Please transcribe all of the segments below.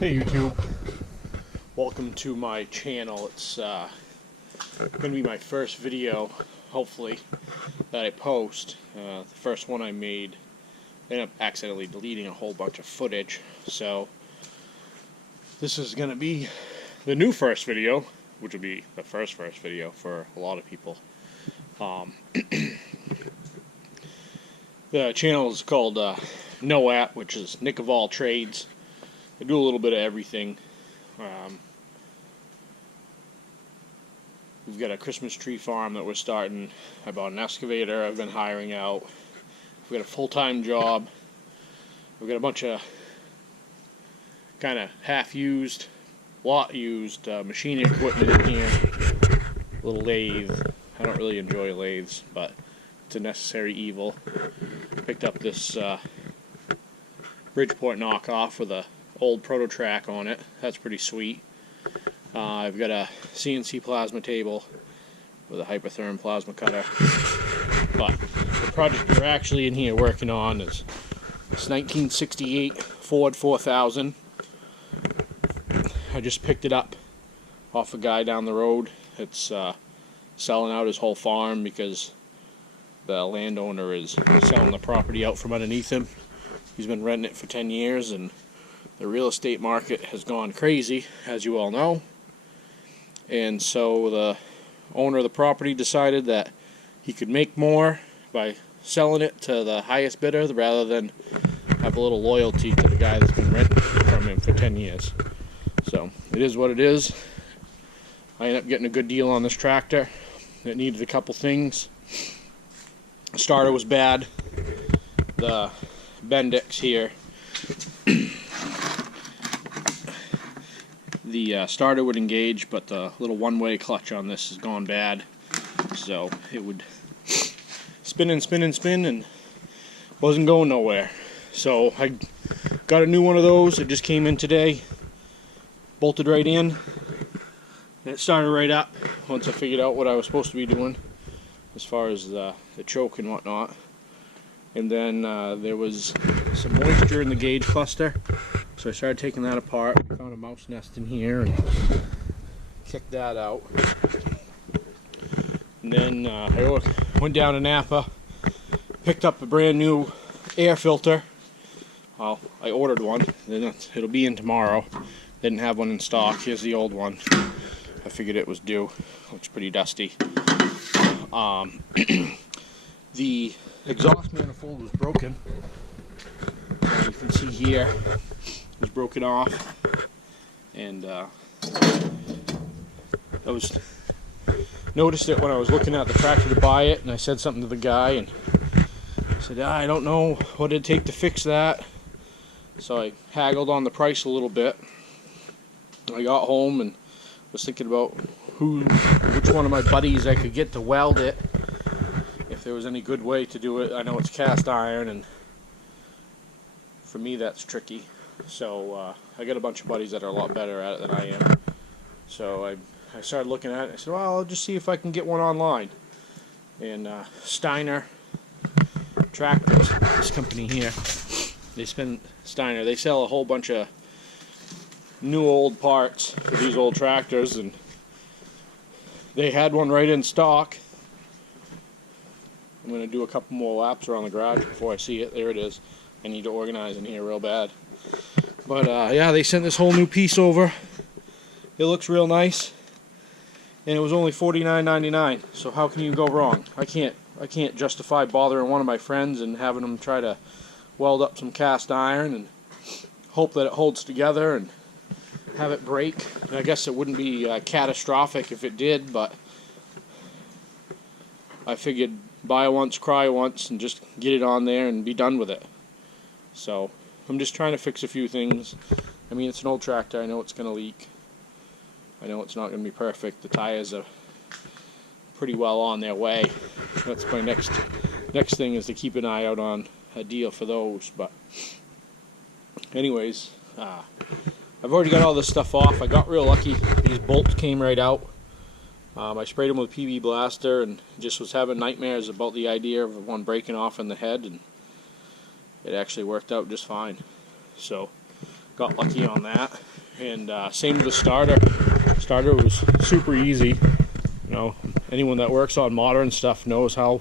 Hey YouTube, welcome to my channel. It's going to be my first video, hopefully, that I post. The first one I made, I ended up accidentally deleting a whole bunch of footage, so this is going to be the new first video, which will be the first video for a lot of people. The channel is called NOAT, which is Nick of All Trades. I do a little bit of everything. We've got a Christmas tree farm that we're starting. I bought an excavator I've been hiring out. We've got a full-time job. We've got a bunch of kind of half-used, lot-used machining equipment in here. A little lathe. I don't really enjoy lathes, but it's a necessary evil. Picked up this Bridgeport knockoff with a old proto track on it. That's pretty sweet. I've got a CNC plasma table with a hypertherm plasma cutter. But the project we're actually in here working on is this 1968 Ford 4000. I just picked it up off a guy down the road. It's selling out his whole farm because the landowner is selling the property out from underneath him. He's been renting it for 10 years, and the real estate market has gone crazy, as you all know. And so the owner of the property decided that he could make more by selling it to the highest bidder rather than have a little loyalty to the guy that's been renting from him for 10 years. So it is what it is. I ended up getting a good deal on this tractor. It needed a couple things. The starter was bad. The Bendix here, the starter would engage, but the little one-way clutch on this has gone bad, so it would spin and spin and spin and wasn't going nowhere. So I got a new one of those. It just came in today, bolted right in, and it started right up once I figured out what I was supposed to be doing as far as the choke and whatnot. And then there was some moisture in the gauge cluster, so I started taking that apart. I found a mouse nest in here and kicked that out. And then I went down to Napa, picked up a brand new air filter. Well, I ordered one, then it'll be in tomorrow. Didn't have one in stock. Here's the old one. I figured it was due. Looks pretty dusty. The exhaust manifold was broken. As you can see here, it was broken off, and I noticed it when I was looking at the tractor to buy it, and I said something to the guy, and I said, I don't know what it'd take to fix that. So I haggled on the price a little bit. I got home and was thinking about which one of my buddies I could get to weld it. If there was any good way to do it. I know it's cast iron, and for me that's tricky. So I got a bunch of buddies that are a lot better at it than I am. So I started looking at it. I said, well, I'll just see if I can get one online. And Steiner Tractors, this company here, they sell a whole bunch of new old parts for these old tractors, and they had one right in stock. I'm going to do a couple more laps around the garage before I see it. There it is. I need to organize in here real bad. But yeah, they sent this whole new piece over. It looks real nice. And it was only $49.99. So how can you go wrong? I can't justify bothering one of my friends and having them try to weld up some cast iron and hope that it holds together and have it break. And I guess it wouldn't be catastrophic if it did, but I figured buy once, cry once, and just get it on there and be done with it. So I'm just trying to fix a few things. I mean, it's an old tractor. I know it's going to leak. I know it's not going to be perfect. The tires are pretty well on their way. That's my next thing, is to keep an eye out on a deal for those. But anyways, I've already got all this stuff off. I got real lucky. These bolts came right out. I sprayed them with a PB blaster and just was having nightmares about the idea of one breaking off in the head, and it actually worked out just fine. So got lucky on that. And same with the starter. Starter was super easy. You know, anyone that works on modern stuff knows how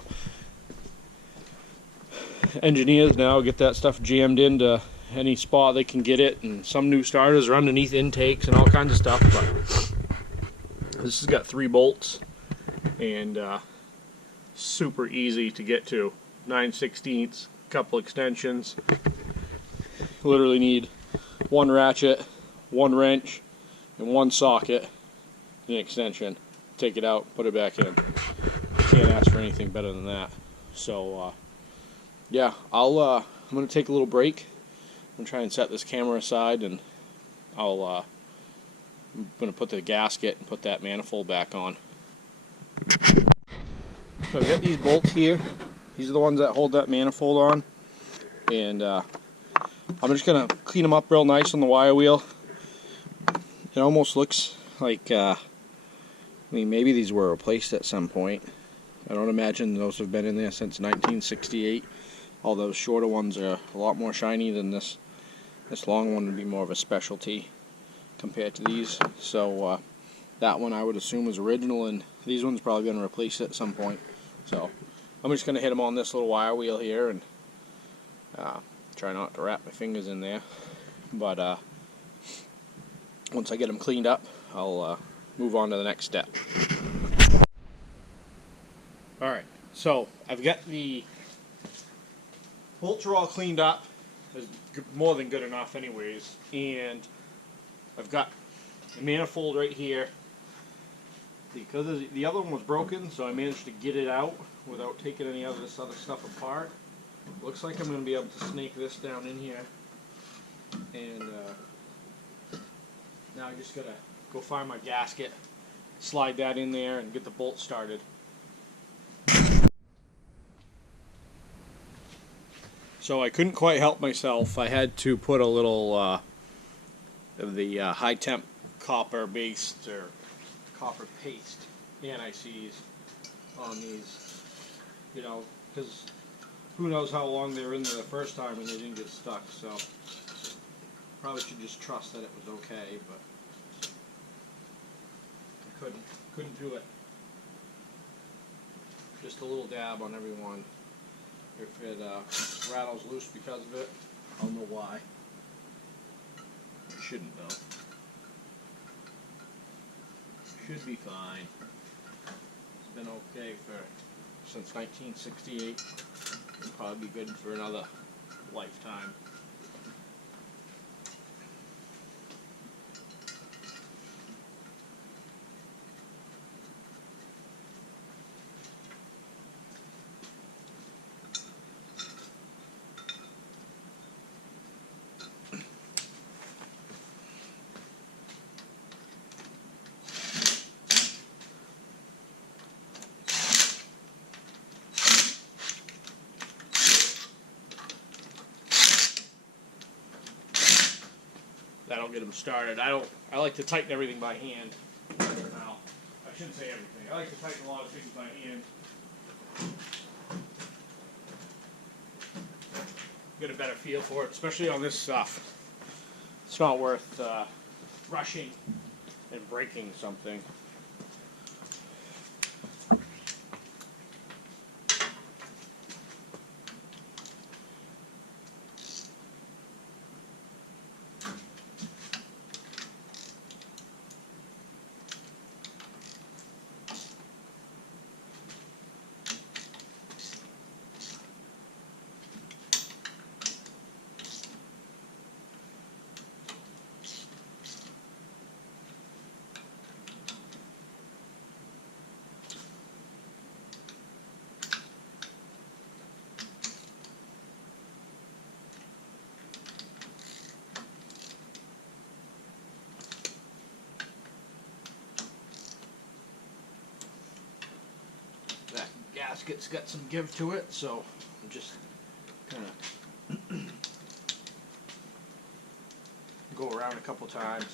engineers now get that stuff jammed into any spot they can get it, and some new starters are underneath intakes and all kinds of stuff. But this has got 3 bolts and super easy to get to. 9/16, couple extensions. Literally need 1 ratchet, 1 wrench, and 1 socket, and an extension. Take it out, put it back in. Can't ask for anything better than that. So yeah, I'm gonna take a little break. I'm gonna try and set this camera aside, and I'm gonna put the gasket and put that manifold back on. So I've got these bolts here. These are the ones that hold that manifold on, and I'm just gonna clean them up real nice on the wire wheel. It almost looks like, I mean, maybe these were replaced at some point. I don't imagine those have been in there since 1968. All those shorter ones are a lot more shiny than this. This long one would be more of a specialty compared to these. So that one I would assume is original, and these ones probably going to replace it at some point. So I'm just going to hit them on this little wire wheel here and try not to wrap my fingers in there. But once I get them cleaned up, I'll move on to the next step. Alright, so I've got the bolts are all cleaned up. It's more than good enough anyways. And I've got a manifold right here. Because the other one was broken, so I managed to get it out without taking any of this other stuff apart. Looks like I'm going to be able to snake this down in here. And now I just got to go find my gasket, slide that in there, and get the bolt started. So I couldn't quite help myself. I had to put a little of the high temp copper based or copper paste anti-seize on these, you know, because who knows how long they were in there the first time and they didn't get stuck. So probably should just trust that it was okay, but I couldn't do it. Just a little dab on every one. If it rattles loose because of it, I'll know why. It shouldn't though. Should be fine. It's been okay since 1968. It'll probably be good for another lifetime. That'll get them started. I like to tighten everything by hand. Well, I shouldn't say everything. I like to tighten a lot of things by hand. Get a better feel for it, especially on this stuff. It's not worth rushing and breaking something. That gasket's got some give to it, so I'm just kind of go around a couple times.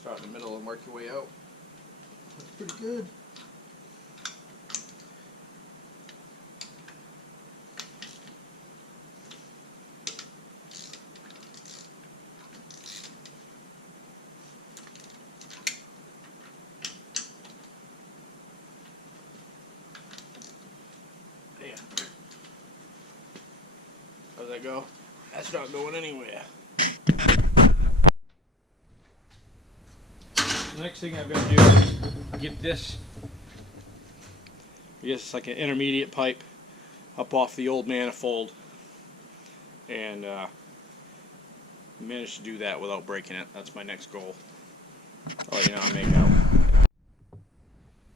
Start in the middle and work your way out. That's pretty good. let that go. That's not going anywhere. The next thing I've got to do is get this, I guess it's like an intermediate pipe, up off the old manifold, and manage to do that without breaking it. That's my next goal. I'll let you know how I make out.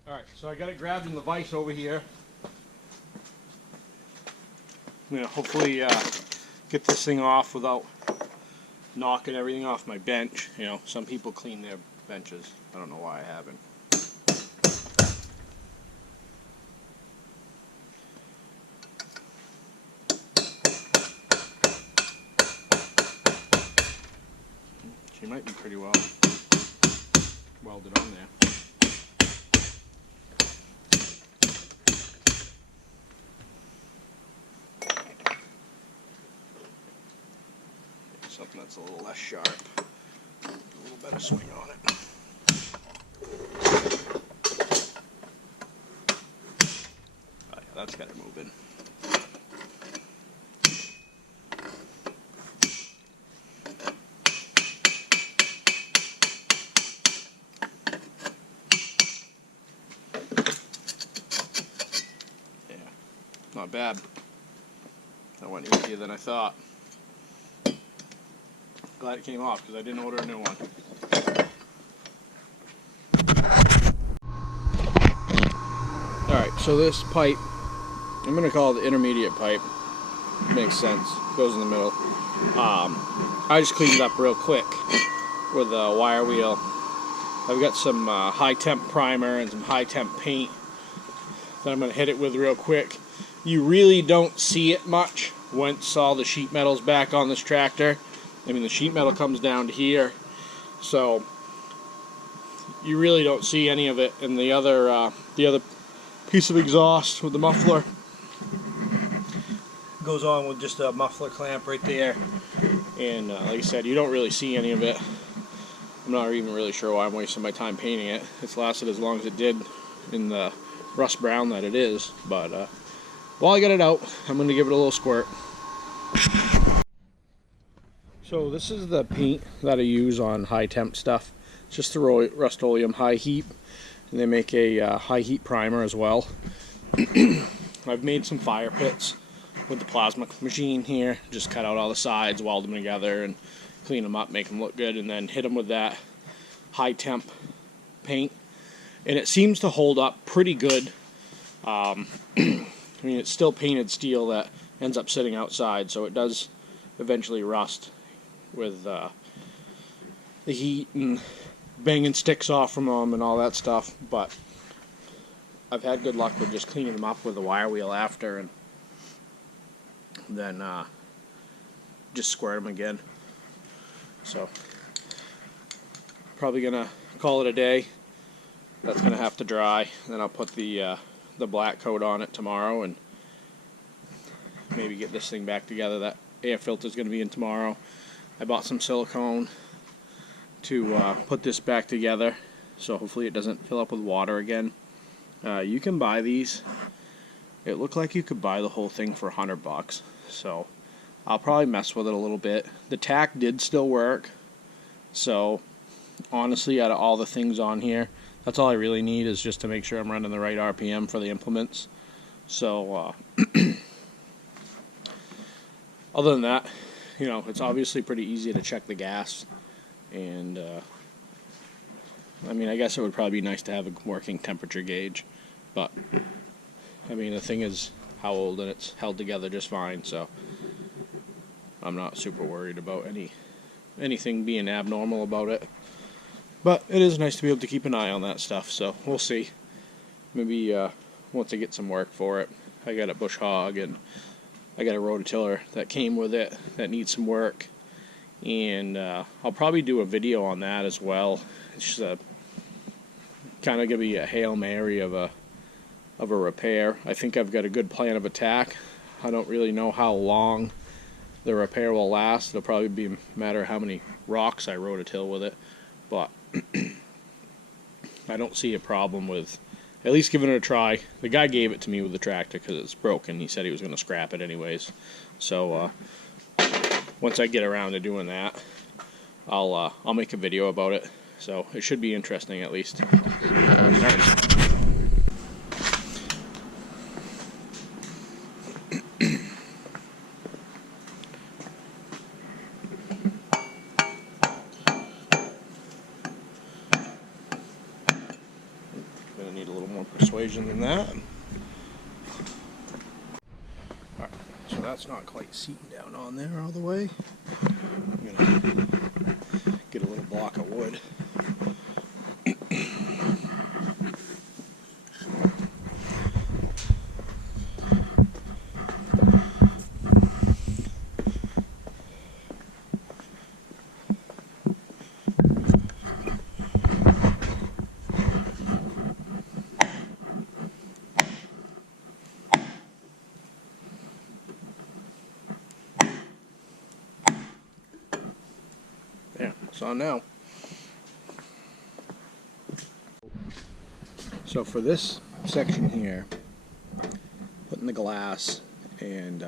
Alright, so I got it grabbed in the vise over here. I'm going to hopefully get this thing off without knocking everything off my bench. You know, some people clean their benches. I don't know why I haven't. She might be pretty well welded on there. Something that's a little less sharp. A little better swing on it. Oh, yeah, that's got it moving. Yeah, not bad. That went easier than I thought. Glad it came off because I didn't order a new one. Alright, so this pipe, I'm going to call it the intermediate pipe. Makes sense. Goes in the middle. I just cleaned it up real quick with a wire wheel. I've got some high temp primer and some high temp paint that I'm going to hit it with real quick. You really don't see it much once all the sheet metal's back on this tractor. I mean, the sheet metal comes down to here, so you really don't see any of it. And the other piece of exhaust with the muffler goes on with just a muffler clamp right there. And like I said, you don't really see any of it. I'm not even really sure why I'm wasting my time painting it. It's lasted as long as it did in the rust brown that it is. But while I get it out, I'm going to give it a little squirt. So this is the paint that I use on high temp stuff. It's just the Rust-Oleum high heat, and they make a high heat primer as well. I've made some fire pits with the plasma machine here. Just cut out all the sides, weld them together, and clean them up, make them look good, and then hit them with that high temp paint. And it seems to hold up pretty good. I mean, it's still painted steel that ends up sitting outside, so it does eventually rust with the heat and banging sticks off from them and all that stuff. But I've had good luck with just cleaning them up with a wire wheel after, and then just square them again. So probably gonna call it a day. That's gonna have to dry. Then I'll put the black coat on it tomorrow and maybe get this thing back together. That air filter is gonna be in tomorrow. I bought some silicone to put this back together, so hopefully it doesn't fill up with water again. You can buy these. It looked like you could buy the whole thing for $100, so I'll probably mess with it a little bit. The tack did still work, so honestly, out of all the things on here, that's all I really need, is just to make sure I'm running the right RPM for the implements. So other than that, you know, it's obviously pretty easy to check the gas, and I mean, I guess it would probably be nice to have a working temperature gauge, but I mean, the thing is how old, and it's held together just fine, so I'm not super worried about anything being abnormal about it. But it is nice to be able to keep an eye on that stuff, so we'll see. Maybe once I get some work for it. I got a bush hog, and I got a rototiller that came with it that needs some work, and I'll probably do a video on that as well. It's just kind of gonna be a Hail Mary of a repair. I think I've got a good plan of attack. I don't really know how long the repair will last. It'll probably be a matter of how many rocks I rototill with it, but I don't see a problem with at least giving it a try. The guy gave it to me with the tractor because it's broken. He said he was going to scrap it anyways. So once I get around to doing that, I'll make a video about it. So it should be interesting at least. Alright. Gonna need a little more persuasion than that. Alright, so that's not quite seating down on there all the way. I'm gonna get a little block of wood. There, it's on now. So for this section here, putting the glass and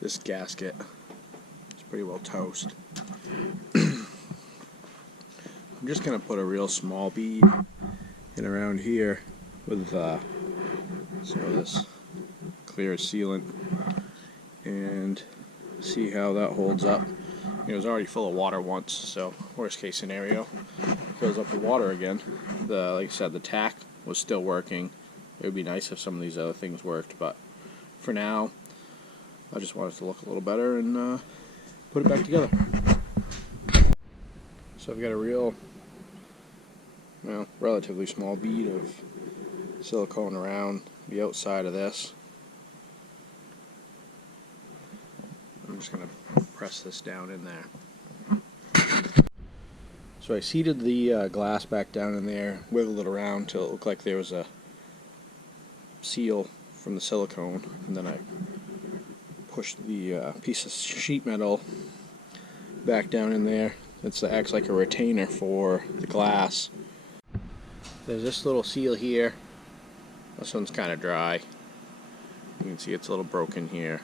this gasket is pretty well toast. I'm just going to put a real small bead in around here with some of this clear sealant and see how that holds up. It was already full of water once, so worst case scenario, fills up with water again. Like I said, the tack was still working. It would be nice if some of these other things worked, but for now, I just want it to look a little better and put it back together. So I've got a real, well, relatively small bead of silicone around the outside of this. I'm just going to press this down in there. So I seated the glass back down in there, wiggled it around till it looked like there was a seal from the silicone, and then I pushed the piece of sheet metal back down in there. It acts like a retainer for the glass. There's this little seal here. This one's kind of dry. You can see it's a little broken here.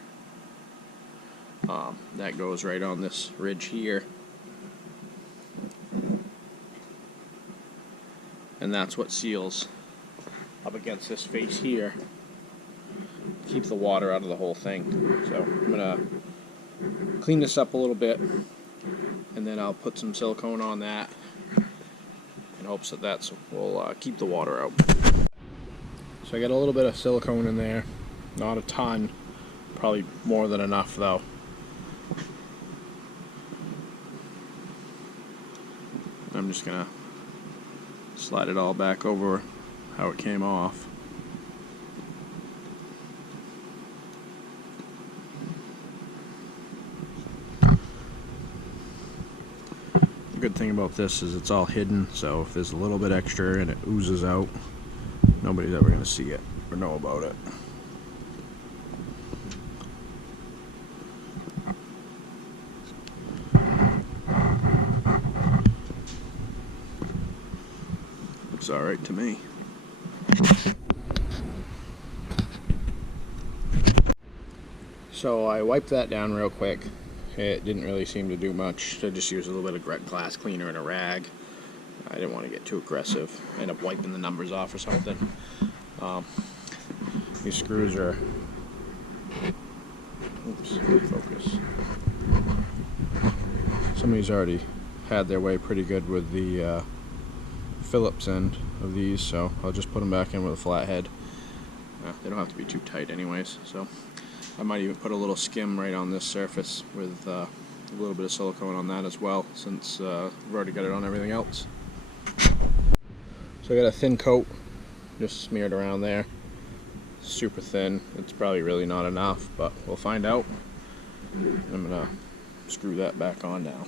That goes right on this ridge here. And that's what seals up against this face here. Keep the water out of the whole thing. So I'm going to clean this up a little bit, and then I'll put some silicone on that in hopes that will keep the water out. So I got a little bit of silicone in there, not a ton, probably more than enough though. I'm just gonna slide it all back over how it came off. The good thing about this is it's all hidden, so if there's a little bit extra and it oozes out, nobody's ever gonna see it or know about it. Looks alright to me. So I wiped that down real quick. It didn't really seem to do much. I just used a little bit of glass cleaner and a rag. I didn't want to get too aggressive. End up wiping the numbers off or something. These screws are... Oops, focus. Some of these already had their way pretty good with the Phillips end of these, so I'll just put them back in with a flat head. They don't have to be too tight anyways, so I might even put a little skim right on this surface with a little bit of silicone on that as well, since we've already got it on everything else. So I got a thin coat just smeared around there. Super thin. It's probably really not enough, but we'll find out. I'm gonna screw that back on now.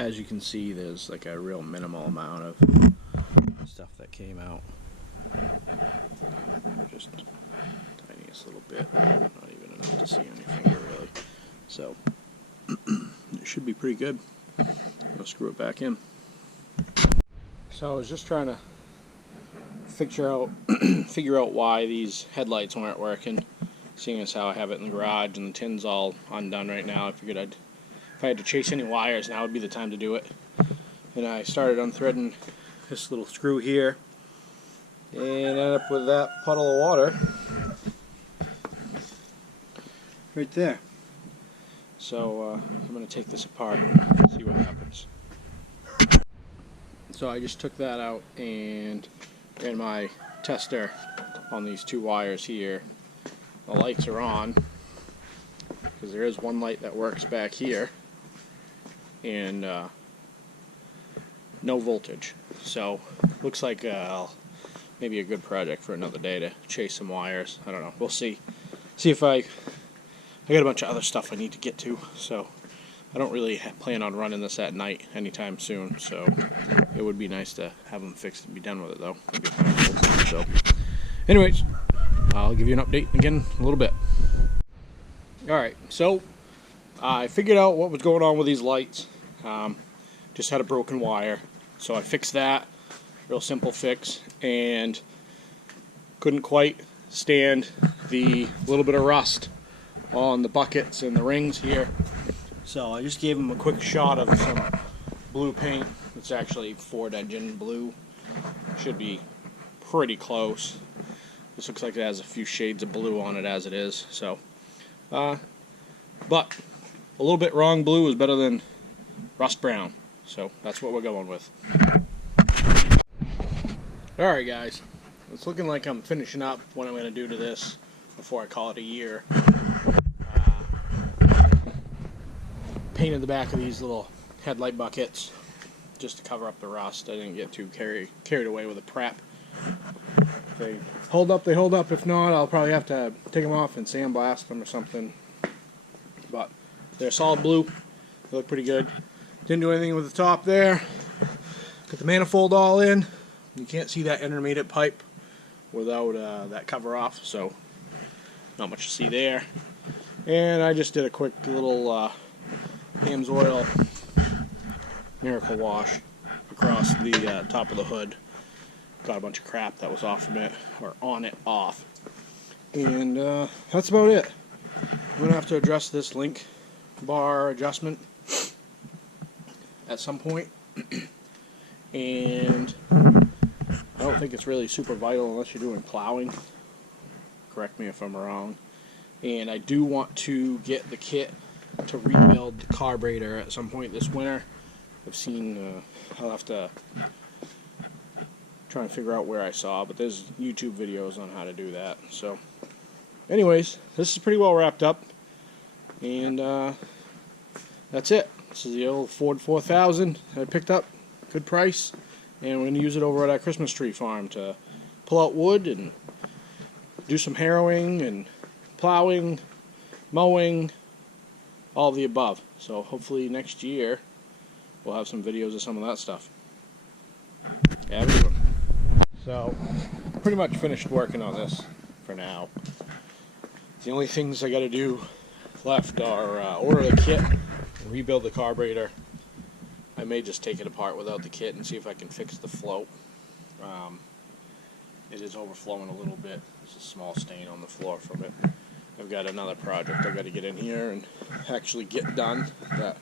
as you can see, there's like a real minimal amount of stuff that came out. Just tiniest little bit, not even enough to see any finger really. So it should be pretty good. I'll screw it back in. So I was just trying to figure out why these headlights weren't working, seeing as how I have it in the garage and the tin's all undone right now. I figured if I had to chase any wires, now would be the time to do it. And I started unthreading this little screw here and ended up with that puddle of water right there. So I'm going to take this apart and see what happens. So I just took that out and ran my tester on these two wires here. The lights are on because there is one light that works back here and no voltage. So looks like maybe a good project for another day to chase some wires. I don't know. We'll see. See if I got a bunch of other stuff I need to get to, so I don't really plan on running this at night anytime soon, so it would be nice to have them fixed and be done with it, though. It'd be kind of cool. So, anyways, I'll give you an update again in a little bit. Alright, so I figured out what was going on with these lights. Just had a broken wire, so I fixed that. Real simple fix, and couldn't quite stand the little bit of rust on the buckets and the rings here. So I just gave them a quick shot of some blue paint. It's actually Ford engine blue. Should be pretty close. This looks like it has a few shades of blue on it as it is. So, but a little bit wrong blue is better than rust brown. So that's what we're going with. Alright guys, it's looking like I'm finishing up what I'm going to do to this before I call it a year. Painted the back of these little headlight buckets just to cover up the rust. I didn't get too carried away with the prep. If they hold up, they hold up. If not, I'll probably have to take them off and sandblast them or something. But they're solid blue. They look pretty good. Didn't do anything with the top there. Got the manifold all in. You can't see that intermediate pipe without that cover off, so not much to see there. And I just did a quick little Ham's oil miracle wash across the top of the hood. Got a bunch of crap that was off from it, or on it, off. And that's about it. I'm going to have to address this link bar adjustment at some point. And I don't think it's really super vital unless you're doing plowing. Correct me if I'm wrong. And I do want to get the kit to rebuild the carburetor at some point this winter. I've seen, I'll have to try and figure out where I saw, but there's YouTube videos on how to do that. So, anyways, this is pretty well wrapped up, and that's it. This is the old Ford 4000 I picked up, good price, and we're going to use it over at our Christmas tree farm to pull out wood and do some harrowing and plowing, mowing, all of the above. So hopefully next year we'll have some videos of some of that stuff. Yeah, have a good one. So, pretty much finished working on this for now. The only things I got to do left are order the kit and rebuild the carburetor. I may just take it apart without the kit and see if I can fix the float. It is overflowing a little bit. There's a small stain on the floor from it. I've got another project I've got to get in here and actually get done that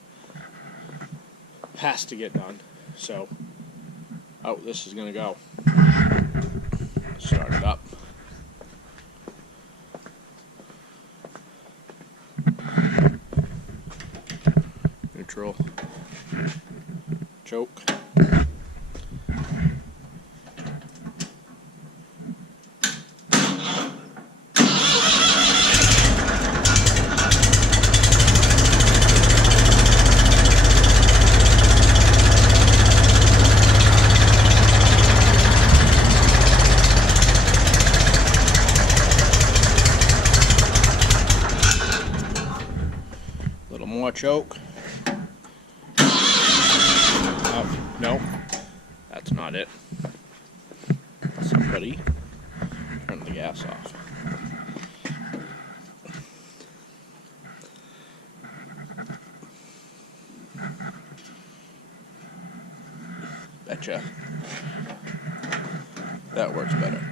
has to get done. So, out this is going to go. Start it up. Neutral. Choke. More choke. No, that's not it. Somebody turn the gas off. Betcha. That works better.